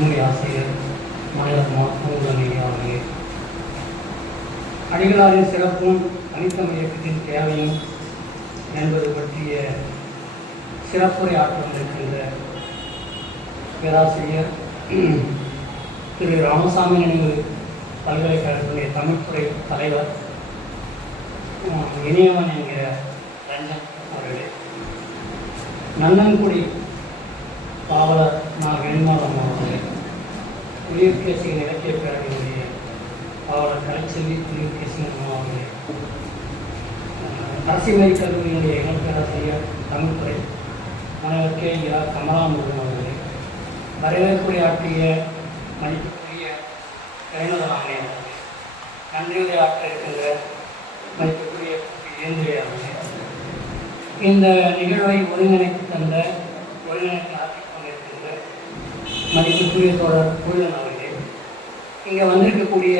முன்னுரை ஆசிரியர் மாநில அவர்களே, அடிகளாரின் சிறப்பும் தனித்தமிழ் இயக்கத்தின் தேவையும் என்பது பற்றிய சிறப்புரை ஆற்ற வந்திருக்கின்ற பேராசிரியர் திரு ராமசாமி நினைவு பல்கலைக்கழகத்துடைய தமிழ்துறை தலைவர் இனியவன் என்கிற ரஞ்சன் அவர்களே, நன்னன்குடி பாவலர் வெண்மாலம் அவர்களே, புலியூர்கேசியின் இலக்கிய பேரவையினுடைய பாவலர் கலைச்செல்வி புலியூர்கேசின் அவர்களே, அரசியல் கல்லூரியினுடைய இளம் பேராசிரியர் தமிழ்துறை மாணவர் கே கமலாமுருகன் அவர்களே, வரவேற்புரை ஆற்றிய மதிப்புக்குரிய இறைநூதராமணி அவர்களே, நன்றியுரை ஆற்ற இருக்கின்ற மதிப்புக்குரிய இயந்திரை அவர்களே, இந்த நிகழ்வை ஒருங்கிணைத்து தந்த ஒருங்கிணைத்து ஆற்றிக் கொண்டிருக்கின்ற மதிப்புக்குரிய தோழர் பூழன் அவர்களே, இங்கே வந்திருக்கக்கூடிய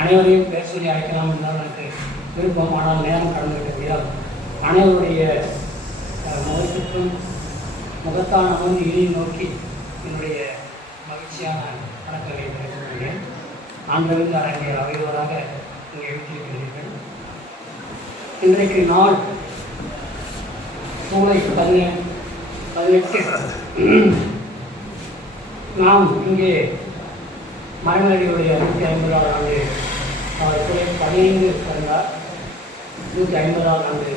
அனைவரையும் பேர் சொல்லி அழைக்கலாம் என்றால் எனக்கு விருப்பம். ஆனால் நேரம் கடந்து விட்டதால் அனைவருடைய முகத்திற்கும் முகத்தான வந்து இனி நோக்கி என்னுடைய மகிழ்ச்சியான வணக்கங்களை தெரிவித்துள்ளேன். ஆண்டவிருந்து அரங்கிய அவையோராக இங்கே வீட்டிருக்கிறீர்கள். இன்றைக்கு நாள் ஜூலை 18 நாம் இங்கே மறைமலையுடைய 150வது ஆண்டு அவர் 15 பிறந்தார். 150வது ஆண்டு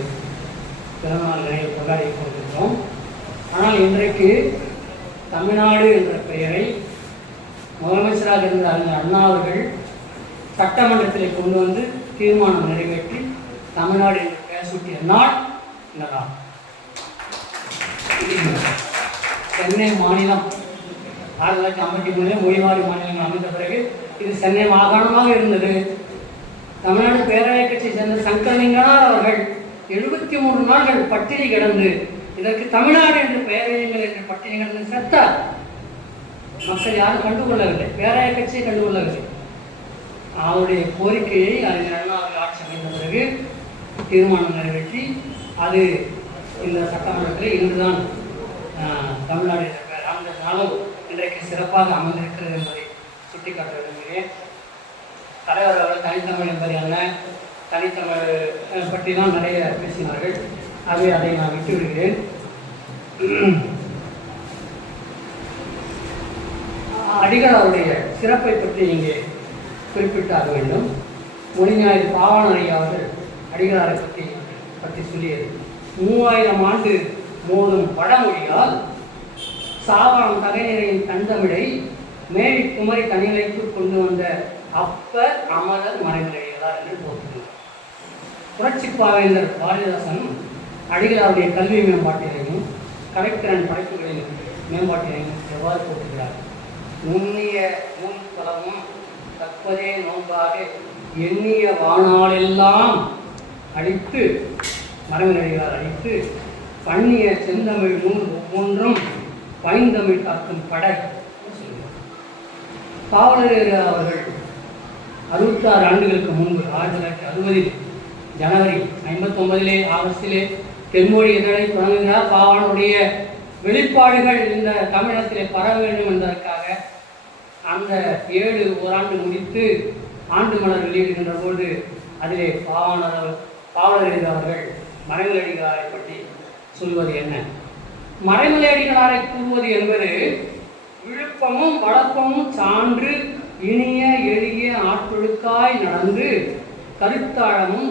பிறந்தநாள் நினைவு கொண்டாடி கொண்டிருக்கிறோம். ஆனால் இன்றைக்கு தமிழ்நாடு என்ற பெயரை முதலமைச்சராக இருந்த அறிஞர் அண்ணா அவர்கள் சட்டமன்றத்தில் கொண்டு வந்து தீர்மானம் நிறைவேற்றி தமிழ்நாடு என்று பெயர் சூட்டிய நாள் இந்த நாள். சென்னை மாநிலம் 1953 மொழிவாரி மாநிலங்கள் அமைந்த பிறகு இது சென்னை மாகாணமாக இருந்தது. தமிழ்நாடு பேரவை கட்சியை சேர்ந்த சங்கரலிங்கனார் அவர்கள் 73 நாட்கள் பட்டினி கிடந்து இதற்கு தமிழ்நாடு என்று பெயரையுங்கள் என்று பட்டினி கிடந்து செத்தார். மக்கள் யாரும் கண்டுகொள்ளவில்லை, பேரவை கட்சியை கண்டுகொள்ளவில்லை. அவருடைய கோரிக்கையை அறிஞர் அண்ணா அவர்கள் ஆட்சி அமைந்த பிறகு தீர்மானம் நிறைவேற்றி அது இந்த சட்டமன்றத்தில் இன்றுதான் தமிழ்நாடு என்ற பெயர் அந்த நாளும் இன்றைக்கு சிறப்பாக அமைந்திருக்கிறது என்பதை சுட்டிக்காட்ட விரும்புகிறேன். தலைவர் அவர்கள் தனித்தமிழ் என்பதை அல்ல, தனித்தமிழ் பற்றி தான் நிறைய பேசினார்கள். ஆகவே அதை நான் விட்டு விடுகிறேன். அடிகளாருடைய சிறப்பை பற்றி இங்கே குறிப்பிட்டாக வேண்டும். மொழிஞாயிறு பாவாணரை அவர்கள் அடிகளாரை பற்றி சொல்லியது, 3000 ஆண்டு மோதும் வடமொழியால் சாவான் தகைநிலையின் தந்தமிழை மேடி குமரி தனிநிலைக்கு கொண்டு வந்த அப்பர் அமரர் மறைநிலையார் என்று போற்றுகிறார். புரட்சிப்பாவேந்தர் பாரதிதாசன் அடிகளாருடைய கல்வி மேம்பாட்டினையும் கலைத்திறன் படைப்புகளின் மேம்பாட்டினையும் எவ்வாறு போற்றுகிறார்? நுண்ணிய நூல் பலமும் தற்பதே நோன்பாக எண்ணிய வானாலெல்லாம் அடித்து மறைநிலையார் அடித்து பண்ணிய செந்தமிழ் நூல் ஒவ்வொன்றும் பைந்தமிழ் காக்கும் படர் சொல்கிறார். பாவலர் அவர்கள் 66 ஆண்டுகளுக்கு முன்பு 1960 ஜனவரி 59 ஆகஸ்டிலே தென்மொழி இதழை தொடங்குகிறார். பாவலருடைய வெளிப்பாடுகள் இந்த தமிழகத்திலே பரவ வேண்டும் என்பதற்காக அந்த 7 ஓராண்டு முடித்து ஆண்டு மலர் வெளியிடுகின்ற போது அதிலே பாவலர் அவர்கள் மறைமலையடிகளாரை பற்றி சொல்வது என்ன? மறைமலையடிகளாரை கூறுவது என்பது விழுப்பமும் வழக்கமும் சான்று இனிய எளிய ஆற்றொழுக்காய் நடந்து கருத்தாழமும்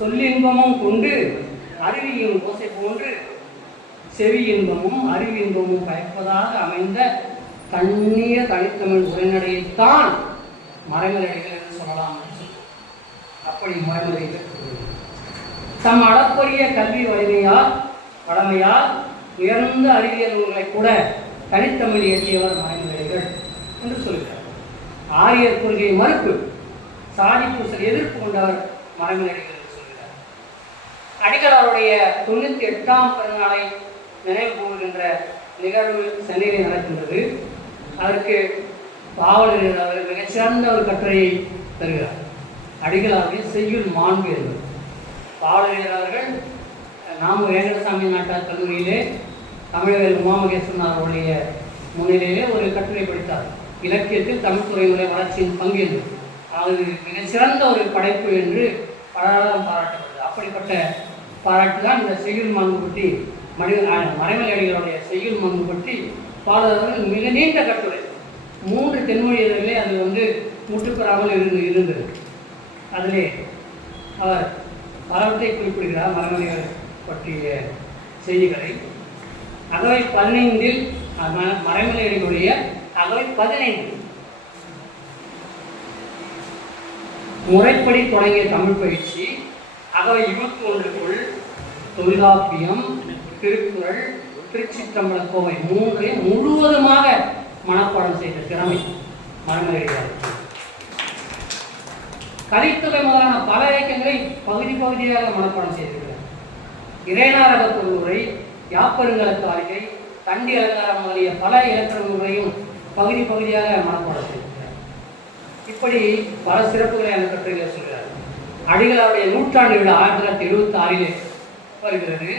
சொல்லின்பமும் கொண்டு அருவியின் ஓசை போன்று செவி இன்பமும் அறிவு இன்பமும் பயப்பதாக அமைந்த கண்ணிய தனித்தமிழ் உரைநடையைத்தான் மறைமலையடிகள் என்று சொல்லலாம். அப்படி மறைமலையடிகள் தம் அளப்பரிய கல்வி வளமையால் உயர்ந்த அறிவியல் நூல்களை கூட தனித்தமிழ் இயற்றியவர் மறைமலையடிகள் என்று சொல்கிறார். ஆரியர் கொள்கை மறுப்பு, சாதி பூசல் எதிர்ப்பு கொண்டவர் மறைமலையடிகள் என்று சொல்கிறார். அடிகளாருடைய 98ஆம் பிறந்தநாளை நினைவு கூறுகின்ற நிகழ்வு சென்னையில் நடக்கின்றது. அதற்கு பாவலர் அவர் மிகச்சிறந்த ஒரு கட்டுரையை தருகிறார். அடிகளாருடைய செய்யுள் மாண்பு என்பது. பாவலர் அவர்கள் நாம வேங்கடசாமி நாட்டார் கல்லூரியிலே தமிழக உமாமகேஸ்வரன் அவருடைய முன்னிலையிலே ஒரு கட்டுரை படித்தார். இலக்கியத்தில் தமிழ் துறையினுடைய வளர்ச்சியின் பங்கு என்று. அது மிகச்சிறந்த ஒரு படைப்பு என்று பலராலும் பாராட்டப்படுது. அப்படிப்பட்ட பாராட்டு தான் இந்த செய்யுள் மாண்பு பற்றி மறைமலை அடிகளுடைய செய்யுள் மாண்பு பற்றி பாடல்கள் மிக நீண்ட கட்டுரை, 3 தென்மொழி இதழிலே அது முற்றுப்பெறாமல் இருந்தது. அதிலே அவர் பலவற்றை குறிப்பிடுகிறார். மறைமலைகள் பற்றிய செய்திகளை அகவை 15 மறைமலை அடிகளுடைய அகவை 15 முறைப்படி தொடங்கிய தமிழ் பயிற்சி அகவை 21க்குள் தொல்காப்பியம், திருக்குறள், திருச்சிற்றம்பல கோவை 3 முழுவதுமாக மனப்பாடம் செய்த திறமை மறைமலை கலித்தொகை முதலான பல இலக்கியங்களை பகுதி பகுதியாக மனப்பாடம் செய்திருக்கிறார். இறைநாரக பொருளுரை, யாப்பருங்கலத்து அறிக்கை, தண்டி அலங்காரம் முதலிய பல இலக்கண நூல்களையும் பகுதி பகுதியாக மனப்பாடம் செய்திருக்கிறார். இப்படி பல சிறப்புகளை அந்த கட்டுரையில் சொல்கிறார். அடிகளாருடைய நூற்றாண்டு விழா 1976 வருகிறது.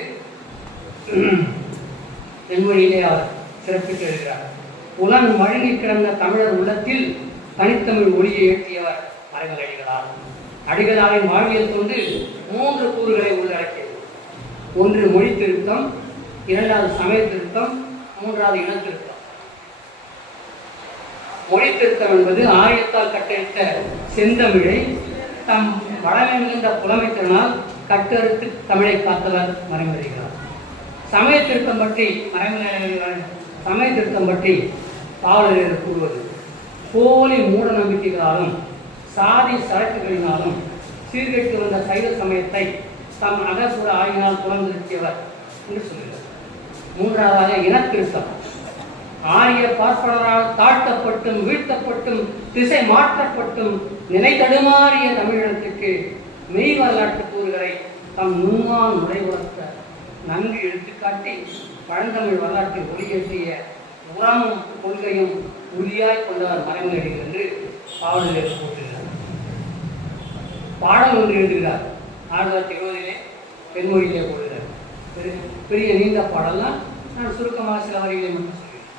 தென்மொழியிலே அவர் சிறப்பித்து எழுதுகிறார். புலன் மழுங்கி கிடந்த தமிழர் உள்ளத்தில் தனித்தமிழ் ஒளியை ஏற்றியவர் மறைமலை அடிகளார். அடிகளாரின் வாழ்வியல் தொண்டு 3 கூறுகளை உள்ளடக்கியது. 1 மொழி திருத்தம், 2வது சமய திருத்தம், 3வது இன திருத்தம். மொழி திருத்தம் என்பது ஆரியத்தால் கட்டளிட்ட செந்தமிழை தம் வளமை மிகுந்த புலமைத்திறனால் கட்டறுத்து தமிழை காத்தவர் மறைமலை அடிகளார். சமய திருத்தம் பற்றி பாவலர் கூறுவது, போலி மூட நம்பிக்கைகளாலும் சாதி சரக்குகளினாலும் சீர்கெட்டு வந்த சைவ சமயத்தை தம் அகப்புற ஆய்வினால் புலந்திருத்தியவர் என்று சொல்கிறார். 3வதாக இனத்திருத்தம். ஆரிய பார்ப்பனரால் தாழ்த்தப்பட்டும் வீழ்த்தப்பட்டும் திசை மாற்றப்பட்டும் நிலை தடுமாறிய தமிழினத்துக்கு மெய் வரலாற்று கூறுகளை தம் நுண்மான் நுழைவுறுத்த நன்கு எடுத்துக்காட்டி பழந்தமிழ் வரலாற்றை ஒளியேற்றிய உரமும் கொள்கையும் உறுதியாய் கொண்டவர் மறைமலை அடிகள் என்று பாவலர் போட்டுகிறார். பாடல் ஒன்று எழுதுகிறார். 1920 தென்மொழியிலே போடுகிறார். பெரிய நீண்ட பாடல்லாம் நான் சுருக்கமாக சில வரிகளை மட்டும் சொல்கிறேன்.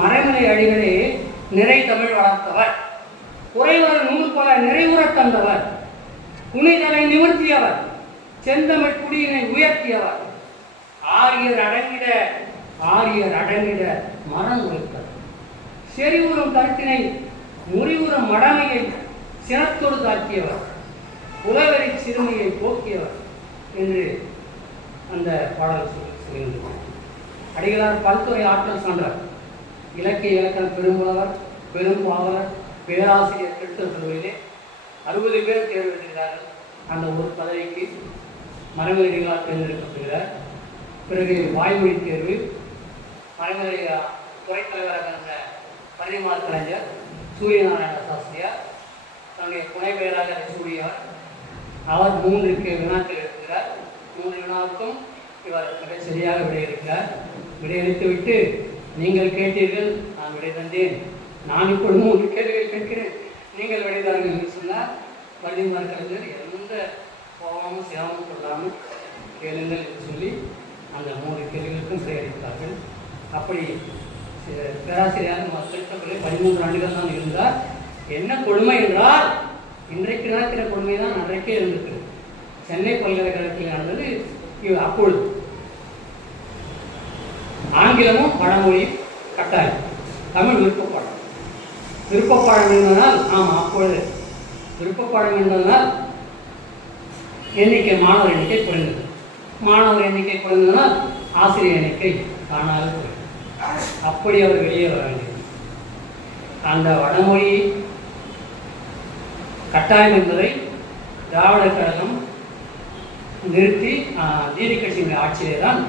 மறைமலை அடிகளே நிறை தமிழ் வளர்த்தவர், குறைவர் நூல் பல நிறைவுற தந்தவர், துணிதலை நிமிர்த்தியவர், செந்தமிழ் குடியினை உயர்த்தியவர், ஆரியர் அடங்கிட மரம் உழைத்தவர், செறிவுறும் கருத்தினை முறிவுறும் மடமையை சினத்தோடு தாக்கியவர், புலவரி சிறுமையை போக்கியவர் என்று அந்த பாடல் சொல்கின்றார். அடிகளார் பல்துறை ஆற்றல் சான்றார். இலக்கிய இலக்கண பெரும்புலவர், பெரும்பாவலர், பேராசிரியர் திருத்தல் கல்லூரியிலே 60 பேர் தேர்வு எழுதுகிறார்கள். அந்த ஒரு பதவிக்கு மறைமலை அடிகளார் தேர்ந்தெடுக்கப்படுகிறார். பிறகு வாய்மொழி தேர்வு. மறைமலை துறைத் தலைவராக இருந்த பரிமார் கலைஞர் சூரியநாராயண சாஸ்திரியார் தன்னுடைய துணை பெயராக சூழியார். அவர் 3 வினாக்கள் எடுக்கிறார். 3 வினாவுக்கும் இவர் மிக சரியாக விடையளிக்கிறார். விடையளித்துவிட்டு, நீங்கள் கேட்டீர்கள், நான் விடை தந்தேன், நான் இப்பொழுது 3 கேள்விகள் கேட்கிறேன், நீங்கள் விடைதார்கள் என்று சொன்னார். பரிமார் கலைஞர் எந்த கோபமும் சிரமமும் கொள்ளாமல் கேளுங்கள் என்று சொல்லி அந்த 3 கேள்விகளுக்கும் விடையளித்தார்கள். அப்படி பேராசிரியராக திருத்தப்பள்ளி 13 ஆண்டுகள் தான் இருந்தார். என்ன கொடுமை என்றால், இன்றைக்கு நடக்கிற கொடுமை தான் அன்றைக்கே இருந்திருக்கிறது. சென்னை பல்கலைக்கழகத்தில் நடந்தது அப்பொழுது. ஆங்கிலமும் வடமொழியும் கட்டாயம், தமிழ் விருப்பப்பாடம் என்பதனால் அப்பொழுது விருப்பப்பாடம் என்பதனால் மாணவர் எண்ணிக்கை குறைந்தது. மாணவர் எண்ணிக்கை குறைந்ததனால் ஆசிரியர் எண்ணிக்கை காணாது குறைந்தது. அப்படி அவர் வெளியே வர வேண்டியது. அந்த வடமொழி கட்டாயம் என்பதை திராவிடர் கழகம் நிறுத்தி நீதி கட்சியினுடைய ஆட்சியிலே தான்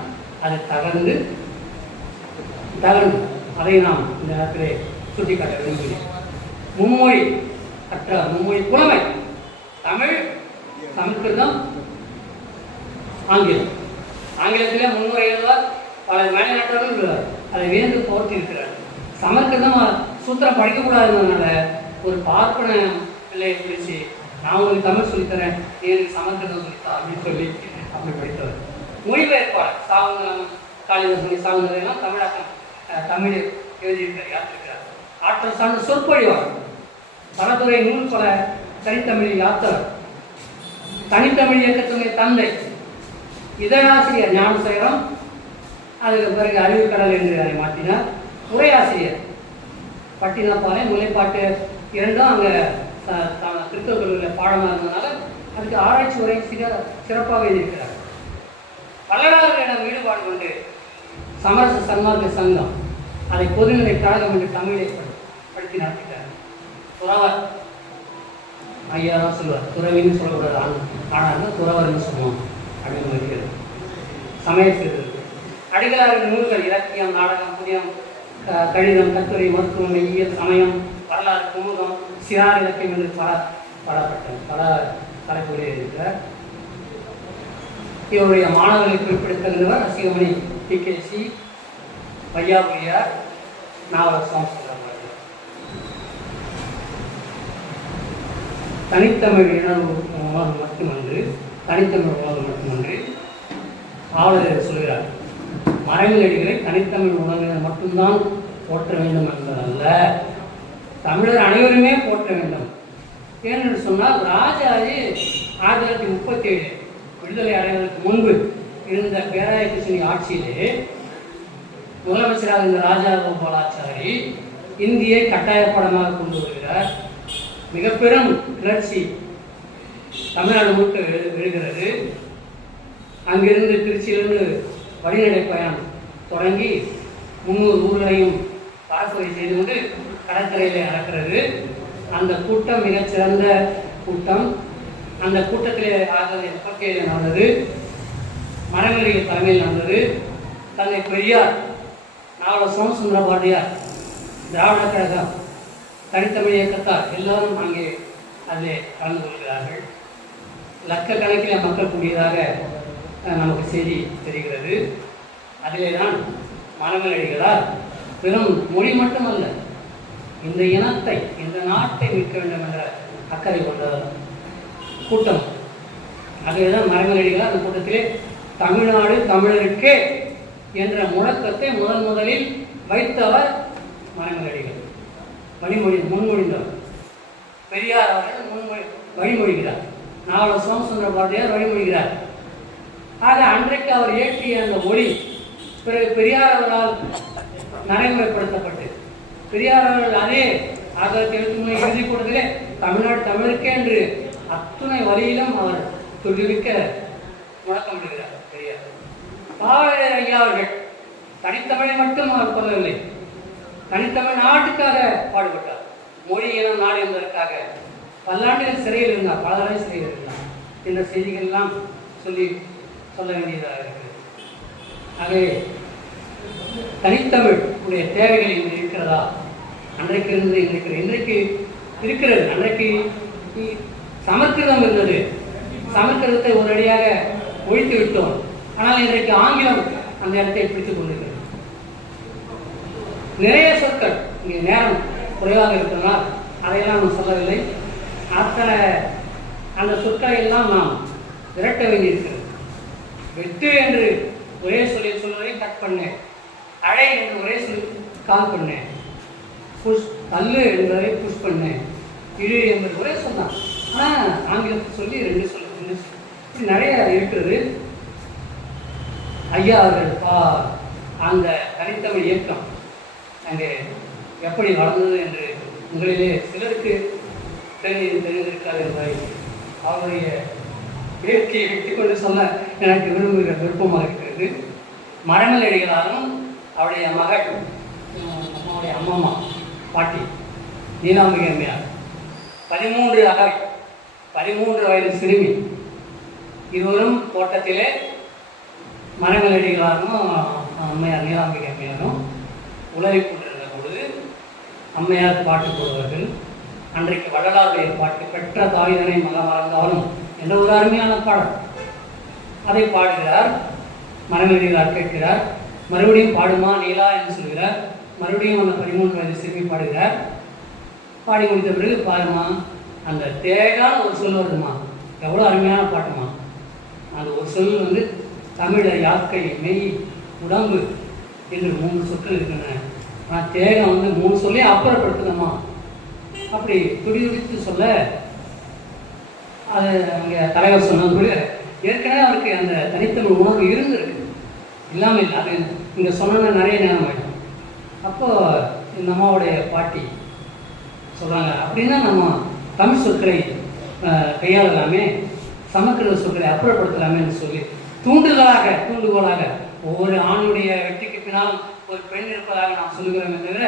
அது தகர்ந்து அதை நாம் இந்த நேரத்திலே சுட்டிக்காட்ட விரும்புகிறேன். மும்மொழி புலமை தமிழ், சமஸ்கிருதம், ஆங்கிலம். ஆங்கிலத்திலே முன்னுரை எழுதுவார். பல மேல்நாட்டவர்கள் அதை வேந்து போர்த்தி இருக்கிறார். சமஸ்கிருதம் சூத்திரம் படிக்கக்கூடாதுனால ஒரு பார்ப்பன பிள்ளையை பிடிச்சி, நான் உங்களுக்கு தமிழ் சொல்லித்தரேன், நீ எனக்கு சமஸ்கிருதம் சொல்லித்தா அப்படின்னு சொல்லி அப்படி படித்தவர். மொழிபெயர்ப்பாளர் காளிதாசன் சாகுந்தரெல்லாம் தமிழ் எழுதியிருக்கிறார், யாத்திருக்கிறார். ஆற்றல் சார்ந்த சொற்பொழிவார், பலதுறை நூல் பல தனித்தமிழ் யாத்தவர், தனித்தமிழ் இயக்கத்துடைய தந்தை, இதழாசிரியர் ஞானசேகரம், அதுக்கு பிறகு அறிவுக்கடல் என்று அதை மாற்றினார். உரையாசிரியர் பட்டினப்பாறை முல்லைப்பாட்டு இரண்டும் அங்கே கிறிஸ்தவ கல்லூரியில் பாடமாக இருந்ததுனால அதுக்கு ஆராய்ச்சி உரை சிறப்பாக எழுதியிருக்கிறார். வள்ளலாரிடம் ஈடுபாடு கொண்டு சமரச சன்மார்க்க சங்கம், அதை பொதுநிலை கழகம் என்று தமிழை படுத்தி நடத்திட்டார். துறவர் ஐயா தான் சொல்லுவார், துறவின்னு சொல்லக்கூடாது, ஆனால் துறவர்னு சொல்லுவாங்க அப்படின்னு வருகிறது. சமய சீர்திருத்தம் அடிகளாரின் நூல்கள் இலக்கியம், நாடகம், புதியம், கடிதம், கட்டுரை, மருத்துவம், மெய்யியல், சமயம், வரலாறு, குமுதம், சிறார் இலக்கியம் என்று பல தலைப்புகளில் இருக்கிறார். இவருடைய மாணவர்களை குறிப்பிடத்தகுந்தவர் ரசிகமணி PKC, வையாபுரியார், நாவலர் சோமசுந்தரம். தனித்தமிழ் உணர்வு மட்டுமன்று, தனித்தமிழ் உணர்வு மட்டுமன்று, ஆளுநர் சொல்கிறார், மறைமொழிகளை தனித்தமிழ் உணர்வினர் மட்டும்தான் போற்ற வேண்டும் என்பதல்ல, தமிழர் அனைவருமே போற்ற வேண்டும். ஏனென்று சொன்னால் ராஜாஜி 1937 விடுதலை அடைவதற்கு முன்பு இருந்த பேராய கிருஷ்ணி ஆட்சியிலே முதலமைச்சராக இருந்த ராஜகோபாலாச்சாரி இந்தியை கட்டாயப்படமாக கொண்டு வருகிறார். மிக பெரும் கிளர்ச்சி தமிழ்நாடு முழுக்க எழுகிறது. அங்கிருந்து திருச்சியிலிருந்து வழிநடை பயணம் தொடங்கி 300 ஊர்களையும் பார்ப்பதை செய்து கொண்டு கடற்கரையிலே நடக்கிறது. அந்த கூட்டம் மிகச்சிறந்த கூட்டம். அந்த கூட்டத்திலே 1937 நடந்தது. மறைமொழிகள் தலைமையில் நடந்தது. தந்தை பெரியார், நாவலர் சோமசுந்தர பாரதியார், திராவிட கழகம், தனித்தமிழ் இயக்கத்தார் எல்லாரும் அங்கே அதில் கலந்து கொள்கிறார்கள். லட்சக்கணக்கில் மக்கள் கூடியதாக நமக்கு செய்தி தெரிகிறது. அதிலே தான் மறைமொழிகளால் வெறும் மொழி மட்டுமல்ல, இந்த இனத்தை, இந்த நாட்டை மீட்க வேண்டும் என்ற அக்கறை கொண்ட கூட்டம். அதிலே தான் மறைமொழிகளால் அந்த கூட்டத்திலே தமிழ்நாடு தமிழருக்கே என்ற முழக்கத்தை முதலில் வைத்தவர் மறைமொழிகள். முன்மொழிந்தவர் பெரியார் அவர்கள் வழிமொழிகிறார். நாவலர் சோமசுந்தர பாரதியார் வழிமொழிகிறார். ஆக அன்றைக்கு அவர் இயற்றிய அந்த மொழி பிறகு பெரியார் அவரால் நடைமுறைப்படுத்தப்பட்டு, பெரியார் அவர்கள் அதே 1973 இறுதி கூட்டத்திலே தமிழ்நாடு தமிழுக்கே என்று அத்துணை வழியிலும் அவர் சொல்லியிருக்க முழக்கமிடுகிறார் பெரியார். பாவேந்தர் ஐயா அவர்கள் தனித்தமிழை மட்டும் அவர் சொல்லவில்லை, தனித்தமிழ் நாட்டுக்காக பாடுபட்டார். மொழி இனம் நாடு என்பதற்காக பல்லாண்டுகள் சிறையில் இருந்தார், பல தடவை சிறையில் இருந்தார். இந்த செய்திகள்லாம் சொல்ல வேண்டியதாக இருக்கிறது. ஆகவே தனித்தமிழ் உடைய தேவைகள் இன்று இருக்கிறதா? அன்றைக்கு இருந்தது இன்றைக்கு இருக்கிறது. அன்றைக்கு சமஸ்கிருதம் இருந்தது, சமஸ்கிருதத்தை ஒரடியாக ஒழித்து விட்டோம். ஆனால் இன்றைக்கு ஆங்கிலம் அந்த இடத்தை பிடித்துக் கொண்டிருக்கிறது. நிறைய சொற்கள், இங்கே நேரம் குறைவாக இருக்கிறதால் அதையெல்லாம் நாம் சொல்லவில்லை. அத்தனை அந்த சொற்களை எல்லாம் நாம் விரட்ட வேண்டியிருக்கிறது. வெட்டு என்று ஒரே சொல்லி சொல்வதை கட் பண்ணேன், அழை என்று ஒரே சொல்லி கால் பண்ணேன், புஷ் கல்லு என்பதை புஷ் பண்ணேன், இழு என்பது ஒரே சொன்னான். ஆனால் ஆங்கிலத்தை சொல்லி ரெண்டு இப்படி நிறைய இருக்கிறது. ஐயா அவர்கள் அந்த தனித்தமிழ் இயக்கம் அங்கே எப்படி வளர்ந்தது என்று உங்களிலே சிலருக்கு தெரிந்திருக்காது என்பதை அவருடைய இயற்கையை வெட்டிக்கொண்டு சொல்ல எனக்கு விருப்பமாக இருக்கிறது. மறைமொழிகளாலும் அவருடைய மகள், அம்மாவுடைய அம்மம்மா பாட்டி நீலாம்பிகை அம்மையார் 13 வயது சிறுமி, இருவரும் தோட்டத்திலே மறைமொழிகளாலும் அம்மையார் நீலாம்பிகை அம்மையாரும் உலகை கொண்டிருந்த பொழுது அம்மையார் பாட்டு போடுவார்கள். அன்றைக்கு வள்ளலாருடைய பாட்டு பெற்ற தாயுதனை மறந்தாலும் என்ற ஒரு அருமையான பாடல், அதை பாடுகிறார். மறைமொழிகளார் கேட்கிறார், மறுபடியும் பாடுமா நீலா என்று சொல்கிறார். மறுபடியும் அந்த 13 வயது சிறுமி பாடுகிறார். பாடி முடித்த பிறகு பாருமா, அந்த தேகான ஒரு சொல் வருதுமா, எவ்வளோ அருமையான பாட்டுமா. அந்த ஒரு சொல் தமிழ யாக்கை மெய் உடம்பு என்று 3 சொற்கள் இருக்கின்றன. ஆனால் தேகம் வந்து 3 சொல்லி அப்புறப்படுத்தணுமா அப்படி துடிதுடித்து சொல்ல அது அங்கே தலைவர் சொன்னது ஏற்கனவே அவருக்கு அந்த தனித்தமிழ் உணர்வு இருந்திருக்கு, இல்லாமல் இல்லை. அது இங்கே சொன்ன நிறைய நேரம் ஆகிடும். அப்போது இந்த அம்மாவுடைய பாட்டி சொல்கிறாங்க, அப்படின்னா நம்ம தமிழ் சொற்களை கையாளலாமே, சமஸ்கிருத சொற்களை அப்புறப்படுத்தலாமேன்னு சொல்லி தூண்டுகோலாக ஒவ்வொரு ஆணுடைய வெற்றிக்கு பின்னாலும் ஒரு பெண் இருப்பதாக நாம் சொல்லுகிறோமே தவிர,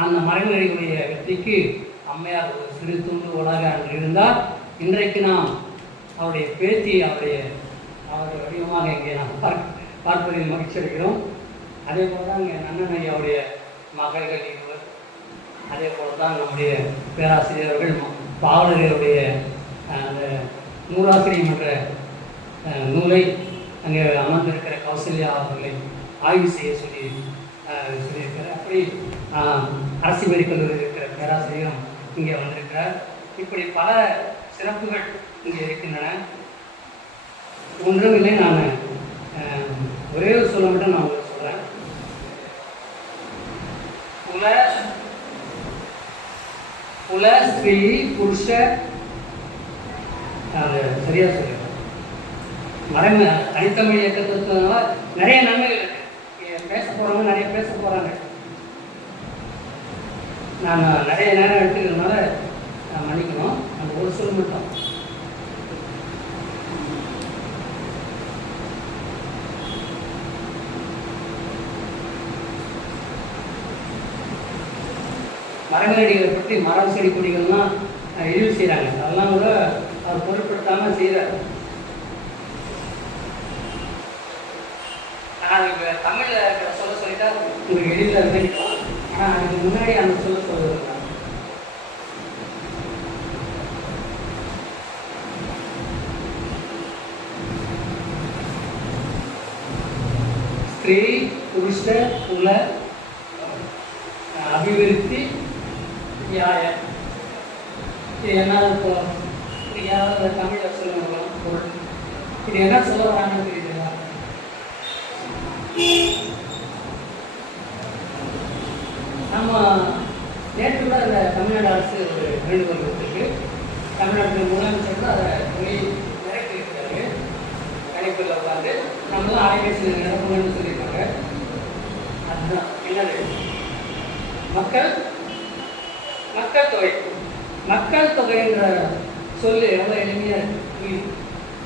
அந்த மறைமொழிகளுடைய வெற்றிக்கு அம்மையார் ஒரு சிறு தூண்டுகோலாக அன்று இருந்தால், இன்றைக்கு நாம் அவருடைய பேத்தி அவருடைய வடிவமாக இங்கே நாம் பார்ப்பதில் மகிழ்ச்சி அடைகிறோம். அதே போல தான் இங்கே நன்னன் ஐயாவுடைய மகள்கள் இருவர், அதே போல தான் நம்முடைய பேராசிரியர்கள் பாவலர்களுடைய அந்த நூறாசிரியம் என்ற நூலை அங்கே அமர்ந்திருக்கிற கௌசல்யா அவர்களை ஆய்வு செய்ய சொல்லியிருக்கிறார். அப்படி அரசு கல்லூரியில் இருக்கிற பேராசிரியரும் இங்கே வந்திருக்கிறார். இப்படி பல சிறப்புகள் இங்கே இருக்கின்றன. ஒன்றும் இல்லை, நான் ஒரே ஒரு சொல்ல மட்டும் நான் உங்களுக்கு சொல்கிறேன். குல ஸ்ரீ புருஷ அது சரியா சொல்லிடுறேன். தனித்தமிழ் இயக்கத்தினால நிறைய நன்மைகள் இருக்கு. பேச போகிறவங்க நிறைய பேச போகிறாங்க. நான் நிறைய நேரம் எடுத்துக்கிறதுனால மன்னிக்கணும். அந்த ஒரு சொல் மட்டும். மரங்களடிகளை பற்றி மரம் செடி கொடிகள்லாம் இழிவு செய்கிறாங்க. அதெல்லாம் கூட அவர் பொருட்படுத்தாமல் செய்கிறார். ஆனால் இப்போ தமிழில் இருக்கிற சொல்லிட்டா உங்களுக்கு எளிதில் விளைவிக்கலாம். ஆனால் அதுக்கு முன்னாடி அந்த சொல்லுறாங்க. ஸ்திரீ புருஷ குல அபிவிருத்தி யாய. இது என்ன இப்போ யாராவது தமிழில் சொல்லுவாங்க பொருள். இது என்ன சொல்ல வராங்கன்னு தெரியுதுங்களா? நம்ம நேற்று கூட அந்த தமிழ்நாடு அரசு ஒரு வேண்டுகோள் கொடுத்துருக்கு. தமிழ்நாட்டில் முதலமைச்சர் அதை நிறைவேற்றி இருக்கிறாரு. கணிப்பில் உட்காந்து நம்மளாம் அலைபேசி நடக்கணும்னு சொல்லியிருக்காங்க. அதுதான் என்னது மக்கள் தொகை. மக்கள் தொகைன்ற சொல்லு எவ்வளோ எளிமையாக இருக்கு.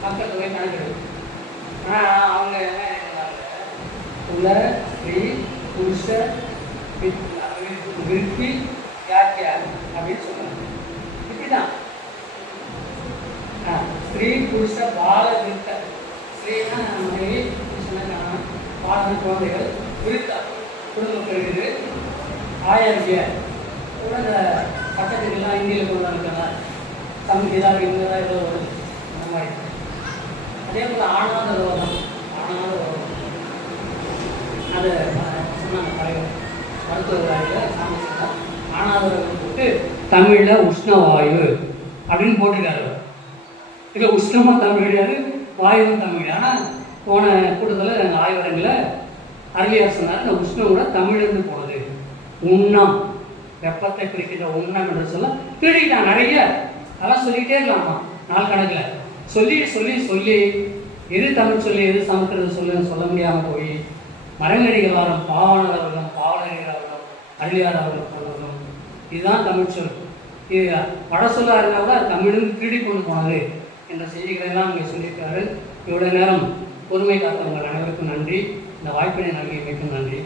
மக்கள் தொகை கணக்கு. ஆனால் அவங்க என்ன எழுதுனாங்க, குல ஸ்ரீ புருஷ விருத்தி யாக்கியா அப்படின்னு சொல்றாங்க. இப்படிதான் ஸ்ரீ புருஷ பால விருத்த. ஸ்ரீனா மனைவி, புருஷனா பாலன் குழந்தைகள், விருத்தா குடும்பத்தில் இருக்குது. ஆயிரத்திய கூட இந்த சட்டத்துக்கெல்லாம் இந்தியில் கொண்டு வந்தாங்க. சமீதாக இவங்கதான் ஏதோ வருது அந்த மாதிரி. அதே போல் ஆணாத ரோகம் அதை சொன்னாங்க தலைவர் மருத்துவராயில் சாமி சொன்னார். ஆணாத ரோகம் போட்டு தமிழில் உஷ்ணவாயு அப்படின்னு போட்டிருக்காரு. இல்லை உஷ்ணமாக தமிழ் கிடையாது, வாயுவும் தமிழ். ஆனால் போன கூட்டத்தில் எங்கள் ஆய்வரங்கில் அறிவியர் சொன்னார், இந்த உஷ்ணம் கூட தமிழிலிருந்து போனது. உண்ணம், வெப்பத்தை குறிக்கின்ற உண்ணம் என்று சொல்ல திருடிட்டான் நிறைய. அதெல்லாம் சொல்லிக்கிட்டே இருக்கலாமா நாள் கணக்கில். சொல்லி சொல்லி சொல்லி எது தமிழ் சொல்லி எது சமஸ்கிருத சொல்லுன்னு சொல்ல முடியாமல் போய் மரங்கடிகள் வாரம் பாவாணர் அவர்களும் பாவலர்கள் அவர்களும் அருளியார் அவர்களும் போனவர்களும் இதுதான் தமிழ் சொல். இது வட சொல்லாக இருந்தால் கூட தமிழும் திருடி கொண்டு போனது என்ற செய்திகளை எல்லாம் இங்கே சொல்லியிருக்கிறாரு. இவ்வளோ நேரம் பொறுமை காத்தவங்கள் அனைவருக்கும் நன்றி. இந்த வாய்ப்பினை நல்கியமைக்கும் நன்றி.